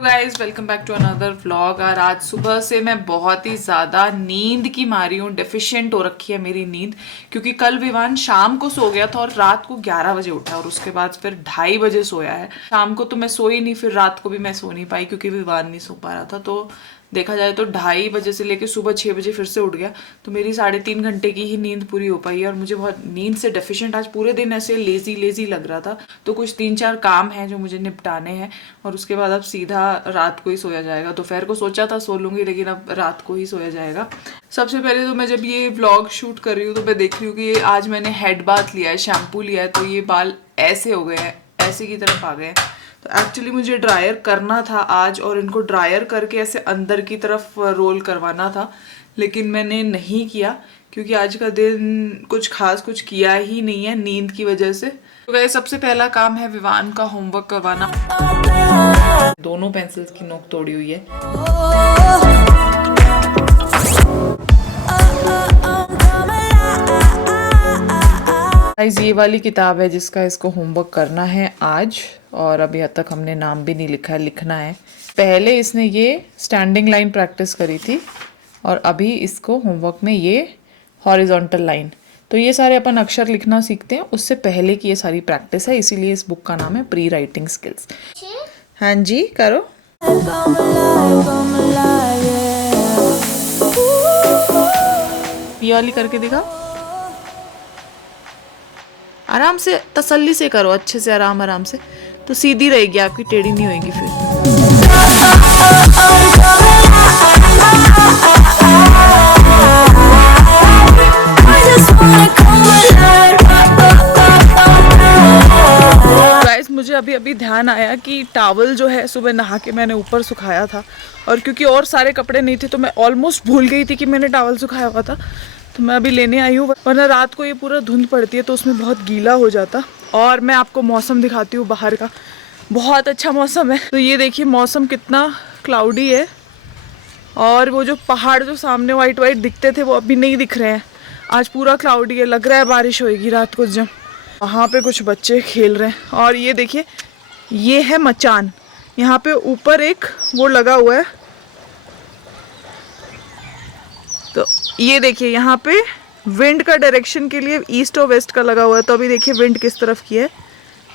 Guys welcome back to another vlog. और आज सुबह से मैं बहुत ही ज़्यादा नींद की मारी हूँ, डेफिशिएंट हो रखी है मेरी नींद, क्योंकि कल विवान शाम को सो गया था और रात को 11 बजे उठा और उसके बाद फिर 2:30 बजे सोया है। शाम को तो मैं सोई नहीं, फिर रात को भी मैं सो नहीं पाई क्योंकि विवान नहीं सो पा रहा था। तो देखा जाए तो 2:30 बजे से लेकर सुबह 6 बजे फिर से उठ गया, तो मेरी 3.5 घंटे की ही नींद पूरी हो पाई है। और मुझे बहुत नींद से डेफिशिएंट, आज पूरे दिन ऐसे लेजी लेजी लग रहा था। तो कुछ 3-4 काम हैं जो मुझे निपटाने हैं और उसके बाद अब सीधा रात को ही सोया जाएगा। दोपहर को सोचा था सो लूँगी, लेकिन अब रात को ही सोया जाएगा। सबसे पहले तो मैं जब ये व्लॉग शूट कर रही हूँ तो मैं देख रही हूँ कि ये आज मैंने हेड बाथ लिया है, शैम्पू लिया है, तो ये बाल ऐसे हो गए हैं, ऐसे की तरफ आ गए हैं। तो एक्चुअली मुझे ड्रायर करना था आज और इनको ड्रायर करके ऐसे अंदर की तरफ रोल करवाना था, लेकिन मैंने नहीं किया क्योंकि आज का दिन कुछ खास कुछ किया ही नहीं है नींद की वजह से। तो वह सबसे पहला काम है विवान का होमवर्क करवाना। दोनों पेंसिल्स की नोक तोड़ी हुई है। ये वाली किताब है जिसका इसको होमवर्क करना है आज, और अभी तक हमने नाम भी नहीं लिखा है, लिखना है। पहले इसने ये स्टैंडिंग लाइन प्रैक्टिस करी थी और अभी इसको होमवर्क में ये हॉरिजॉन्टल लाइन। तो ये सारे अपन अक्षर लिखना सीखते हैं, उससे पहले की ये सारी प्रैक्टिस है, इसीलिए इस बुक का नाम है प्री राइटिंग स्किल्स। हाँ जी करो। ये वाली करके दिखा, आराम से तसल्ली से करो, अच्छे से आराम से, तो सीधी रहेगी आपकी, टेढ़ी नहीं होगी फिर। गाइस मुझे अभी ध्यान आया कि टॉवल जो है सुबह नहा के मैंने ऊपर सुखाया था, और क्योंकि और सारे कपड़े नहीं थे तो मैं ऑलमोस्ट भूल गई थी कि मैंने टॉवल सुखाया हुआ था। तो मैं अभी लेने आई हूँ, वरना रात को ये पूरा धुंध पड़ती है तो उसमें बहुत गीला हो जाता। और मैं आपको मौसम दिखाती हूँ बाहर का, बहुत अच्छा मौसम है। तो ये देखिए मौसम कितना क्लाउडी है, और वो जो पहाड़ जो सामने वाइट वाइट दिखते थे वो अभी नहीं दिख रहे हैं। आज पूरा क्लाउडी है, लग रहा है बारिश होएगी रात को। जब वहाँ पे कुछ बच्चे खेल रहे हैं, और ये देखिए ये है मचान, यहाँ पे ऊपर एक वो लगा हुआ है। तो ये देखिए यहाँ पे विंड का डायरेक्शन के लिए ईस्ट और वेस्ट का लगा हुआ है। तो अभी देखिए विंड किस तरफ की है,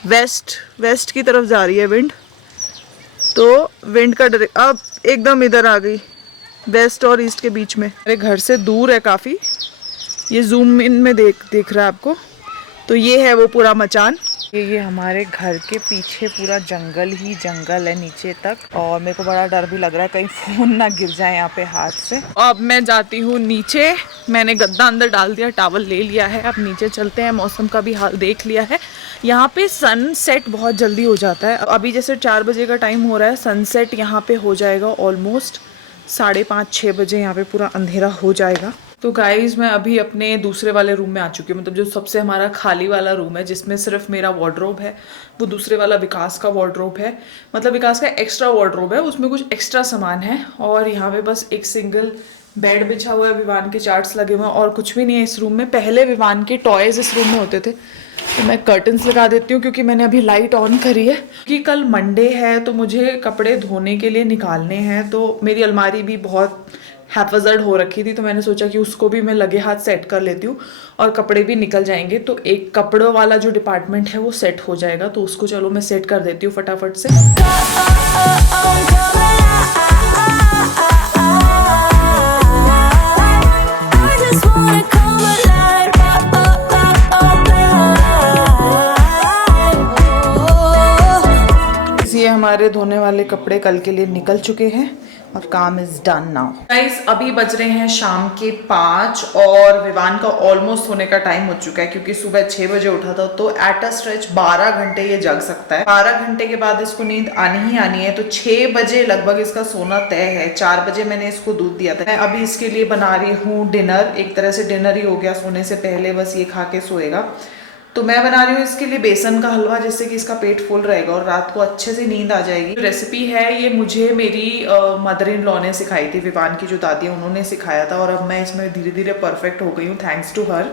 वेस्ट की तरफ जा रही है विंड। तो विंड का अब एकदम इधर आ गई, वेस्ट और ईस्ट के बीच में। मेरे घर से दूर है काफ़ी, ये जूम इन में देख रहा है आपको। तो ये है वो पूरा मचान। ये हमारे घर के पीछे पूरा जंगल ही जंगल है नीचे तक, और मेरे को बड़ा डर भी लग रहा है कहीं फ़ोन ना गिर जाए यहाँ पे हाथ से। अब मैं जाती हूँ नीचे, मैंने गद्दा अंदर डाल दिया, टॉवल ले लिया है, अब नीचे चलते हैं। मौसम का भी हाल देख लिया है, यहाँ पे सनसेट बहुत जल्दी हो जाता है। अभी जैसे 4 बजे का टाइम हो रहा है, सनसेट यहाँ पे हो जाएगा ऑलमोस्ट 5:30-6 बजे, यहाँ पे पूरा अंधेरा हो जाएगा। तो गाइज मैं अभी अपने दूसरे वाले रूम में आ चुकी हूँ, मतलब जो सबसे हमारा खाली वाला रूम है जिसमें सिर्फ मेरा वार्डरोब है। वो दूसरे वाला विकास का वार्डरोब है, मतलब विकास का एक्स्ट्रा वार्डरोब है, उसमें कुछ एक्स्ट्रा सामान है। और यहाँ पे बस एक सिंगल बेड बिछा हुआ है, विवान के चार्ट्स लगे हुए हैं, और कुछ भी नहीं है इस रूम में। पहले विवान के टॉयज इस रूम में होते थे, तो मैं कर्टन्स लगा देती हूँ क्योंकि मैंने अभी लाइट ऑन करी है। क्योंकि कल मंडे है तो मुझे कपड़े धोने के लिए निकालने हैं, तो मेरी अलमारी भी बहुत हैफजर्ड हो रखी थी, तो मैंने सोचा कि उसको भी मैं लगे हाथ सेट कर लेती हूँ और कपड़े भी निकल जाएंगे, तो एक कपड़ों वाला जो डिपार्टमेंट है वो सेट हो जाएगा। तो उसको चलो मैं सेट कर देती हूँ फटाफट से। ये हमारे धोने वाले कपड़े कल के लिए निकल चुके हैं और काम इज डन नाउ। गाइस अभी बज रहे हैं शाम के 5 और विवान का ऑलमोस्ट होने का टाइम हो चुका है, क्योंकि सुबह 6 बजे उठा था, तो एट अ स्ट्रेच 12 घंटे ये जग सकता है। 12 घंटे के बाद इसको नींद आनी ही आनी है, तो 6 बजे लगभग इसका सोना तय है। 4 बजे मैंने इसको दूध दिया था। मैं अभी इसके लिए बना रही हूँ डिनर, एक तरह से डिनर ही हो गया सोने से पहले, बस ये खा के सोएगा। तो मैं बना रही हूँ इसके लिए बेसन का हलवा, जिससे कि इसका पेट फुल रहेगा और रात को अच्छे से नींद आ जाएगी। जो रेसिपी है ये मुझे मेरी मदर इन लॉ ने सिखाई थी, विवान की जो दादी है उन्होंने सिखाया था, और अब मैं इसमें धीरे धीरे परफेक्ट हो गई हूँ थैंक्स टू हर।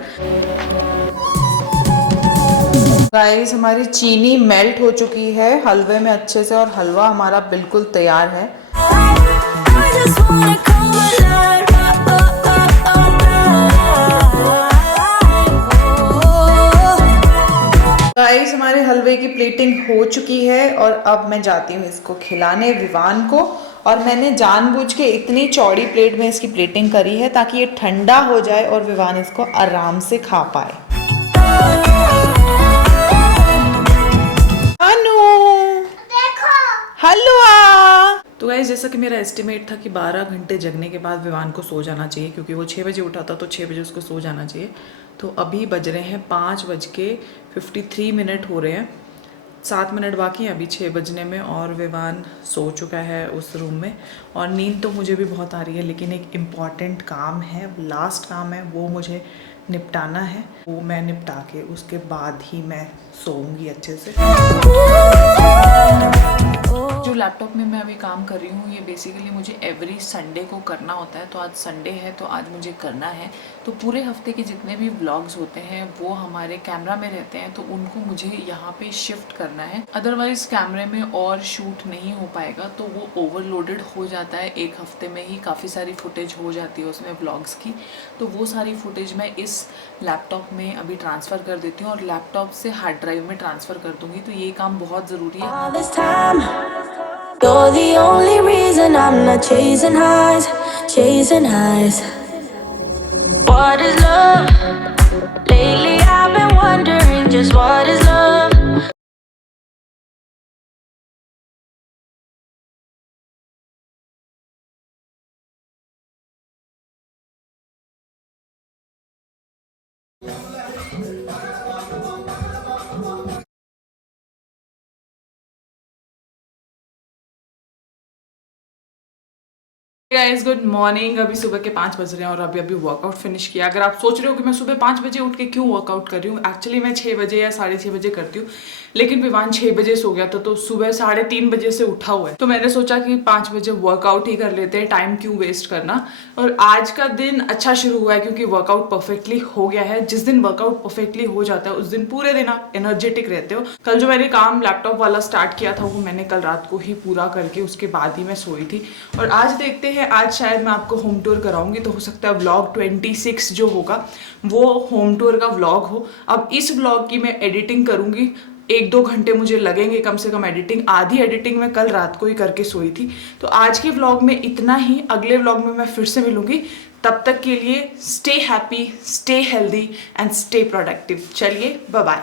गाइस हमारी चीनी मेल्ट हो चुकी है हलवे में अच्छे से और हलवा हमारा बिल्कुल तैयार है। गाइस हमारे हलवे की प्लेटिंग हो चुकी है और अब मैं जाती हूँ इसको खिलाने विवान को। और मैंने जानबूझ के इतनी चौड़ी प्लेट में इसकी प्लेटिंग करी है ताकि ये ठंडा हो जाए और विवान इसको आराम से खा पाए। हलवा। तो गाइस जैसा कि मेरा एस्टिमेट था कि 12 घंटे जगने के बाद विवान को सो जाना चाहिए, क्योंकि वो 6 बजे उठा था तो 6 बजे उसको सो जाना चाहिए। तो अभी बज रहे हैं 5:53 हो रहे हैं, 7 मिनट बाकी हैं अभी 6 बजने में, और विवान सो चुका है उस रूम में। और नींद तो मुझे भी बहुत आ रही है, लेकिन एक इम्पॉर्टेंट काम है, लास्ट काम है, वो मुझे निपटाना है। वो मैं निपटा के उसके बाद ही मैं सोऊंगी अच्छे से। जो लैपटॉप में मैं अभी काम कर रही हूँ ये बेसिकली मुझे एवरी संडे को करना होता है। तो आज संडे है तो आज मुझे करना है। तो पूरे हफ्ते के जितने भी व्लॉग्स होते हैं वो हमारे कैमरा में रहते हैं, तो उनको मुझे यहाँ पे शिफ्ट करना है। अदरवाइज कैमरे में और शूट नहीं हो पाएगा, तो वो ओवरलोडेड हो जाता है। एक हफ्ते में ही काफ़ी सारी फुटेज हो जाती है उसमें व्लॉग्स की। तो वो सारी फुटेज मैं इस लैपटॉप में अभी ट्रांसफ़र कर देती हूँ और लैपटॉप से हार्ड ड्राइव में ट्रांसफ़र कर दूँगी। तो ये काम बहुत ज़रूरी है। You're the only reason I'm not chasing highs, chasing highs. What is love? Lately I've been wondering just what is love? Guys good morning. अभी सुबह के 5 बज रहे हैं और अभी वर्कआउट फिनिश किया। अगर आप सोच रहे हो कि मैं सुबह 5 बजे उठ के क्यों वर्कआउट कर रही हूँ, एक्चुअली मैं 6 बजे या 6:30 बजे करती हूँ, लेकिन विवान 6 बजे सो गया था तो सुबह 3:30 बजे से उठा हुआ है। तो मैंने सोचा कि 5 बजे वर्कआउट ही कर लेते हैं, टाइम क्यों वेस्ट करना। और आज का दिन अच्छा शुरू हुआ है क्योंकि वर्कआउट परफेक्टली हो गया है। जिस दिन वर्कआउट परफेक्टली हो जाता है उस दिन पूरे दिन आप एनर्जेटिक रहते हो। कल जो मैंने काम लैपटॉप वाला स्टार्ट किया था वो मैंने कल रात को ही पूरा करके उसके बाद ही मैं सोई थी। और आज देखते हैं, आज शायद मैं आपको होम टूर कराऊंगी, तो हो सकता है व्लॉग 26 जो होगा वो होम टूर का व्लॉग हो। अब इस व्लॉग की मैं एडिटिंग करूंगी, 1-2 घंटे मुझे लगेंगे कम से कम एडिटिंग। आधी एडिटिंग मैं कल रात को ही करके सोई थी। तो आज के व्लॉग में इतना ही। अगले व्लॉग में मैं फिर से मिलूंगी। तब तक के लिए stay happy, stay healthy and stay productive. चलिए बाय बाय।